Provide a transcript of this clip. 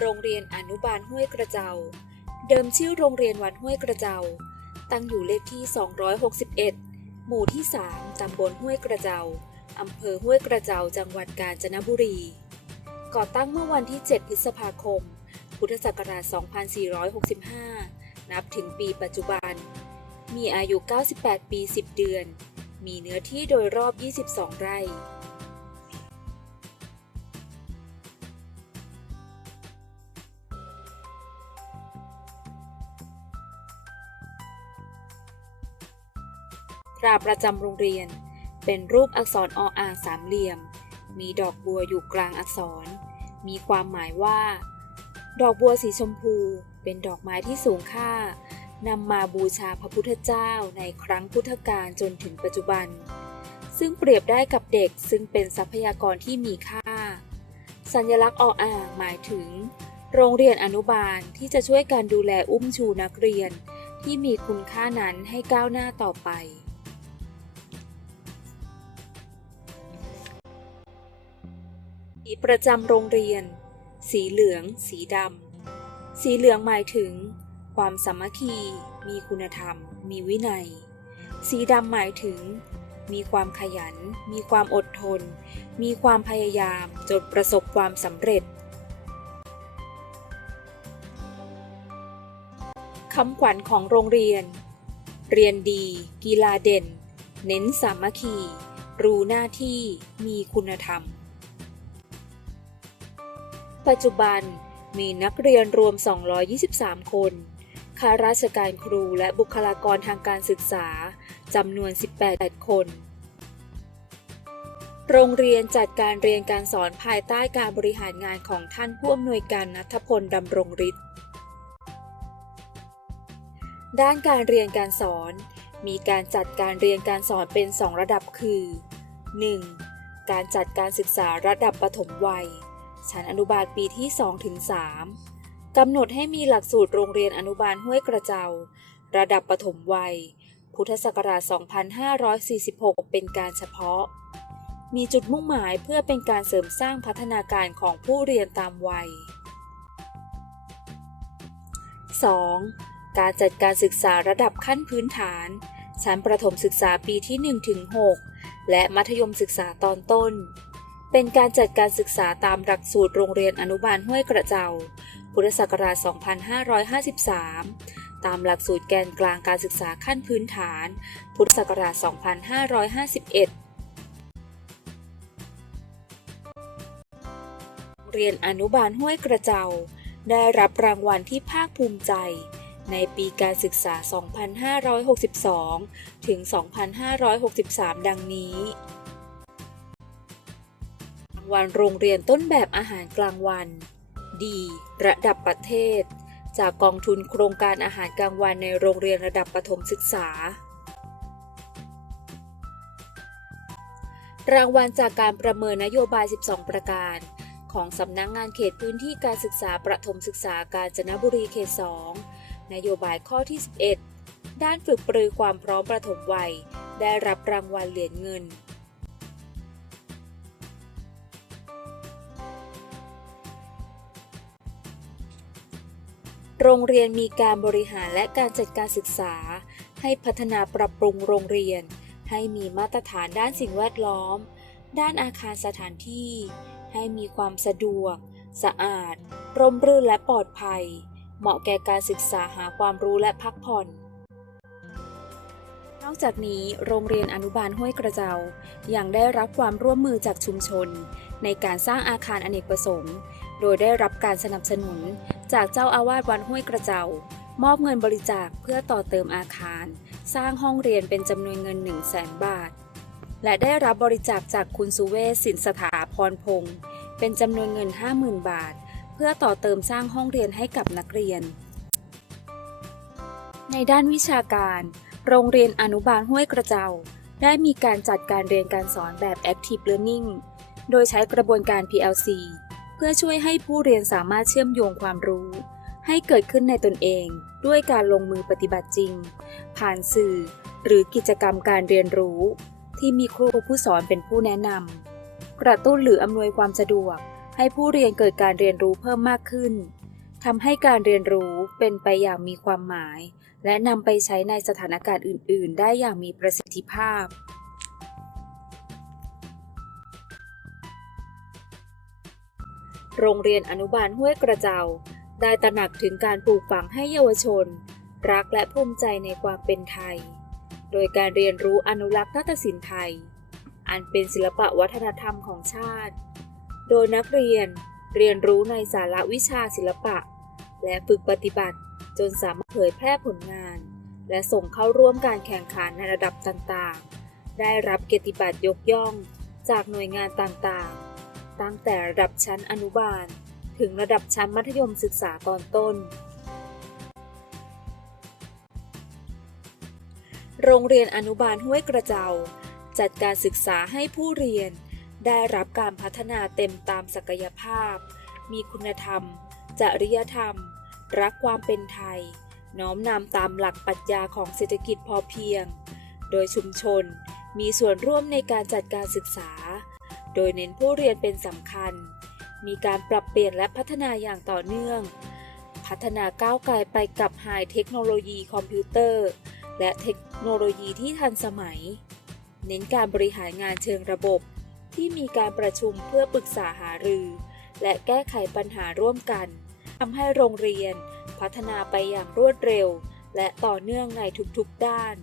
โรงเรียนอนุบาลห้วยกระเจา เดิมชื่อโรงเรียนวัดห้วยกระเจา ตั้งอยู่เลขที่ 261 หมู่ที่ 3 ตำบลห้วยกระเจา อำเภอห้วยกระเจา จังหวัดกาญจนบุรี ก่อตั้งเมื่อวันที่ 7 พฤษภาคม พุทธศักราช 2465 นับถึงปีปัจจุบัน มีอายุ 98 ปี 10 เดือน มีเนื้อที่โดยรอบ 22 ไร่ ตราประจำโรงเรียน เป็นรูปอักษรออ่างสามเหลี่ยม มีดอกบัวอยู่กลางอักษร มีความหมายว่า ดอกบัวสีชมพู เป็นดอกไม้ที่สูงค่านำมาบูชาพระพุทธเจ้าในครั้งพุทธกาลจนถึงปัจจุบัน ซึ่งเปรียบได้กับเด็กซึ่งเป็นทรัพยากรที่มีค่า สัญลักษณ์ออ่างหมายถึง โรงเรียนอนุบาลที่จะช่วยการดูแลอุ้มชูนักเรียนที่มีคุณค่านั้นให้ก้าวหน้าต่อไป ประจำโรงเรียน สีเหลือง สีดำ สีเหลืองหมายถึง ความสามัคคี มีคุณธรรม มีวินัย สีดำหมายถึง มีความขยัน มีความอดทน มีความพยายามจนประสบความสำเร็จคำขวัญของโรงเรียน เรียนดี กีฬาเด่น เน้นสามัคคี รู้หน้าที่ มีคุณธรรม ปัจจุบันมีนักเรียนรวม 223 คนข้าราชการครูและบุคลากรทางการศึกษาจำนวน 18 คน โรงเรียนจัดการเรียนการสอนภายใต้การบริหารงานของท่านผู้อำนวยการนัทพลดำรงฤทธิ์ ด้านการเรียนการสอน มีการจัดการเรียนการสอนเป็น 2 ระดับคือ 1. การจัดการศึกษาระดับปฐมวัย ชั้นอนุบาลปีที่2ถึง3กำหนดให้มีหลักสูตรโรงเรียนอนุบาลห้วยกระเจา ระดับปฐมวัย พุทธศักราช 2546 เป็นการเฉพาะ มีจุดมุ่งหมายเพื่อเป็นการเสริมสร้างพัฒนาการของผู้เรียนตามวัย 2. การจัดการศึกษาระดับขั้นพื้นฐาน ชั้นประถมศึกษาปีที่ 1-6 และมัธยมศึกษาตอนต้น เป็นการจัดการศึกษาตามหลักสูตรโรงเรียนอนุบาลห้วยกระเจ้าพุทธศักราช 2553 ตามหลักสูตรแกนกลางการศึกษาขั้นพื้นฐาน พุทธศักราช 2551เรียนอนุบาลห้วยกระเจ้าได้รับรางวัลที่ภาคภูมิใจ ในปีการศึกษา 2562 ถึง 2563 ดังนี้ วัลโรงเรียนต้นแบบอาหารกลางวัน ดี ระดับประเทศ จากกองทุนโครงการอาหารกลางวันในโรงเรียนระดับประถมศึกษา รางวัลจากการประเมินนโยบาย 12 ประการ ของสำนักงงานเขตพื้นที่การศึกษาประถมศึกษากาญจนบุรีเขต 2 นโยบายข้อที่ 11 ด้านฝึกปรือความพร้อมประถมวัย ได้รับรางวัลเหรียญเงิน โรงเรียนมีการบริหารและการจัดการศึกษา ให้พัฒนาปรับปรุงโรงเรียน ให้มีมาตรฐานด้านสิ่งแวดล้อม ด้านอาคารสถานที่ ให้มีความสะดวก สะอาด ร่มรื่นและปลอดภัย เหมาะแก่การศึกษาหาความรู้และพักผ่อนนอกจากนี้โรงเรียนอนุบาลห้วยกระเจายังได้รับความร่วมมือจากชุมชน ในการสร้างอาคารอเนกประสงค์ โดยได้รับการสนับสนุน จากเจ้าอาวาสวัดห้วยกระเจา มอบเงินบริจาคเพื่อต่อเติมอาคาร สร้างห้องเรียนเป็นจำนวนเงิน 1 0 0 0 0แสนบาท และได้รับบริจาคจากคุณสุเวศสินสถาพรพงศ์เป็นจำนวนเงิน 50,000 บาท เพื่อต่อเติมสร้างห้องเรียนให้กับนักเรียน ในด้านวิชาการ โรงเรียนอนุบาลห้วยกระเจา ได้มีการจัดการเรียนการสอนแบบ Active Learning โดยใช้กระบวนการ PLC พื่อช่วยให้ผู้เรียนสามารถเชื่อมโยงความรู้ ให้เกิดขึ้นในตนเอง ด้วยการลงมือปฏิบัติจริง ผ่านสื่อ หรือกิจกรรมการเรียนรู้ ที่มีครูผู้สอนเป็นผู้แนะนำกระตุ้นหรืออำนวยความสะดวกใให้ผู้เรียนเกิดการเรียนรู้เพิ่มมากขึ้นทำให้การเรียนรู้เป็นไปอย่างมีความหมาย และนำไปใช้ในสถานการณ์อื่น ๆ ได้อย่างมีประสิทธิภาพ โรงเรียนอนุบาลห้วยกระเจ้าได้ตระหนักถึงการปลูกฝังให้เยาวชน รักและภูมิใจในความเป็นไทย โดยการเรียนรู้อนุรักษ์นาฏศิลป์ไทย อันเป็นศิลปะวัฒนธรรมของชาติ โดยนักเรียนเรียนรู้ในสาระวิชาศิลปะ และฝึกปฏิบัติจนสามารถเผยแพร่ผลงาน และส่งเข้าร่วมการแข่งขันในระดับต่างๆ ได้รับเกียรติบัตรยกย่อง จากหน่วยงานต่างๆ ตั้งแต่ระดับชั้นอนุบาล ถึงระดับชั้นมัธยมศึกษาตอนต้น โรงเรียนอนุบาลห้วยกระเจา จัดการศึกษาให้ผู้เรียน ได้รับการพัฒนาเต็มตามศักยภาพ มีคุณธรรม จริยธรรม รักความเป็นไทย น้อมนำตามหลักปรัชญาของเศรษฐกิจพอเพียง โดยชุมชนมีส่วนร่วมในการจัดการศึกษา โดยเน้นผู้เรียนเป็นสำคัญ มีการปรับเปลี่ยนและพัฒนาอย่างต่อเนื่อง พัฒนาก้าวไกลไปกับไฮเทคโนโลยีคอมพิวเตอร์ และเทคโนโลยีที่ทันสมัย เน้นการบริหารงานเชิงระบบ ที่มีการประชุมเพื่อปรึกษาหารือ และแก้ไขปัญหาร่วมกันทำให้โรงเรียนพัฒนาไปอย่างรวดเร็ว และต่อเนื่องในทุกๆด้าน